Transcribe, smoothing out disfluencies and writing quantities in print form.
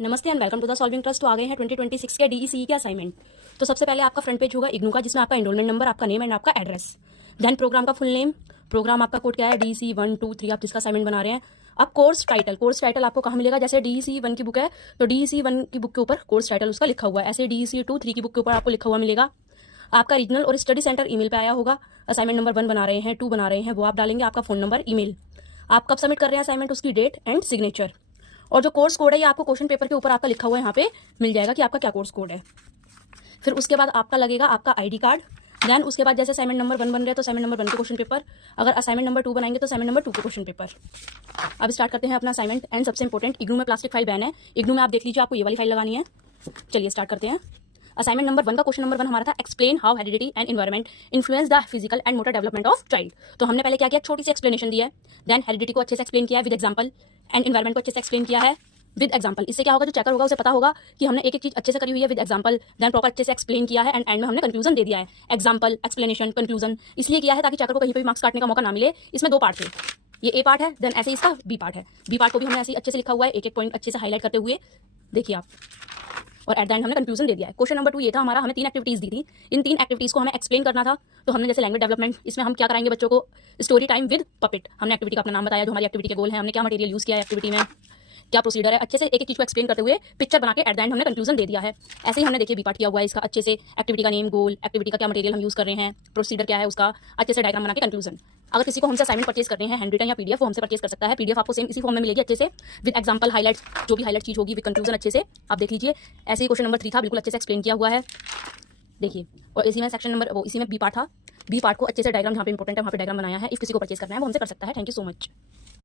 नमस्ते and welcome to the solving trust. तो आ गए हैं 2026 के डीईसीई के असाइनमेंट। तो सबसे पहले आपका फ्रंट पेज होगा इग्नू का, जिसमें आपका एनरोलमेंट नंबर, आपका नेम एंड आपका एड्रेस, देन प्रोग्राम का फुल नेम, प्रोग्राम आपका कोड क्या है, डीईसी 1 2 3, आप जिसका असाइनमेंट बना रहे हैं। अब कोर्स टाइटल आपको कहाँ मिलेगा? जैसे डीईसी 1 की बुक है तो डीईसी 1 की बुक के ऊपर कोर्स टाइटल उसका लिखा हुआ है, ऐसे डीईसी 2 3 की बुक के ऊपर आपको लिखा हुआ मिलेगा। आपका रीजनल और स्टडी सेंटर ईमेल पे आया होगा। असाइनमेंट नंबर 1 बना रहे हैं, 2 बना रहे हैं, वो आप डालेंगे। आपका फोन नंबर, ईमेल, आप कब सबमिट कर रहे हैं असाइनमेंट, उसकी डेट एंड सिग्नेचर, और जो कोर्स कोड है ये आपको क्वेश्चन पेपर के ऊपर आपका लिखा हुआ है, यहाँ पे मिल जाएगा कि आपका क्या कोर्स कोड है। फिर उसके बाद आपका लगेगा आपका आईडी कार्ड। देन उसके बाद जैसे असाइनमेंट नंबर 1 बन रहा है तो असाइनमेंट नंबर 1 के क्वेश्चन पेपर, अगर असाइनमेंट नंबर 2 बनाएंगे तो असाइनमेंट नंबर 2 के क्वेश्चन पेपर। अब स्टार्ट करते हैं अपना असाइनमेंट। एंड सबसे इंपॉर्टेंट, इग्नू में प्लास्टिक फाइल बैन है। इग्नू में आप देख लीजिए, आपको ये वाली फाइल लगानी है। चलिए स्टार्ट करते हैं। असाइनमेंट नंबर 1 का क्वेश्चन नंबर 1 हमारा था, explain how heredity and environment influence the physical and motor development of child. तो हमने पहले क्या किया, छोटी सी एक्सप्लेनेशन दी है। देन हेरिडिटी को अच्छे से एक्सप्लेन किया है विद एग्जांपल, एंड एनवायरमेंट को अच्छे से एक्सप्लेन किया है विद एग्जांपल। इससे क्या होगा, जो चेकर होगा उसे पता होगा कि हमने एक एक चीज अच्छे से करी हुई है विद एग्जांपल, देन प्रॉपर अच्छे से एक्सप्लेन किया है, एंड एंड में हमने कंक्लूजन दे दिया है। एग्जांपल, एक्सप्लेनेशन, कंक्लूजन इसलिए किया है ताकि चेकर को कहीं पे भी मार्क्स काटने का मौका ना मिले। इसमें 2 पार्ट थे, ये ए पार्ट है, देन ऐसे इसका बी पार्ट है। बी पार्ट को भी हमने ऐसे अच्छे से लिखा हुआ है, एक एक पॉइंट अच्छे से हाईलाइट करते हुए, देखिए आप, और एट द एंड हमने कंक्लूजन दे दिया है। क्वेश्चन नंबर 2 ये था हमारा, हमें 3 एक्टिविटीज दी थी। इन 3 एक्टिविटीज को हमें एक्सप्लेन करना था। तो हमने जैसे लैंग्वेज डेवलपमेंट, इसमें हम क्या कराएंगे बच्चों को, स्टोरी टाइम विद पपेट। हमने एक्टिविटी का अपना नाम बताया, जो हमारी एक्टिविटी के गोल है, हमने क्या मटेरियल यूज किया है एक्टिविटी में, क्या प्रोसीजर है, अच्छे से एक एक चीज को एक्सप्लेन करते हुए पिक्चर बना के एट द एंड हमने कंक्लूजन दे दिया है। ऐसे ही हमने देखिए बी पार्ट किया हुआ है इसका, अच्छे से एक्टिविटी का नेम, गोल, एक्टिविटी का क्या मटेरियल हम यूज कर रहे हैं, प्रोसीजर क्या है उसका, अच्छे से डायग्राम बना के कंक्लूजन। अगर किसी को हमसे असाइनमेंट परचेज करने हैं, हैंड रिटन या पीडीएफ, वो हमसे परचेज कर सकता है। पीडीएफ आपको सेम इसी फॉर्म में मिलेगी, अच्छे से विद एग्जांपल, हाईलाइट, जो भी हाईलाइट चीज होगी विद कंक्लूजन अच्छे से आप देख लीजिए। ऐसे ही क्वेश्चन नंबर 3 था, बिल्कुल अच्छे से एक्सप्लेन किया हुआ है, देखिए। और इसी में सेक्शन नंबर, वो इसी में बी पार्ट था। बी पार्ट को अच्छे से डायग्राम, जहाँ पे इंपॉर्टेंट है वहाँ पे डायग्राम बनाया है। इफ किसी को परचेज करना है वो हमसे कर सकता है। Thank you so much.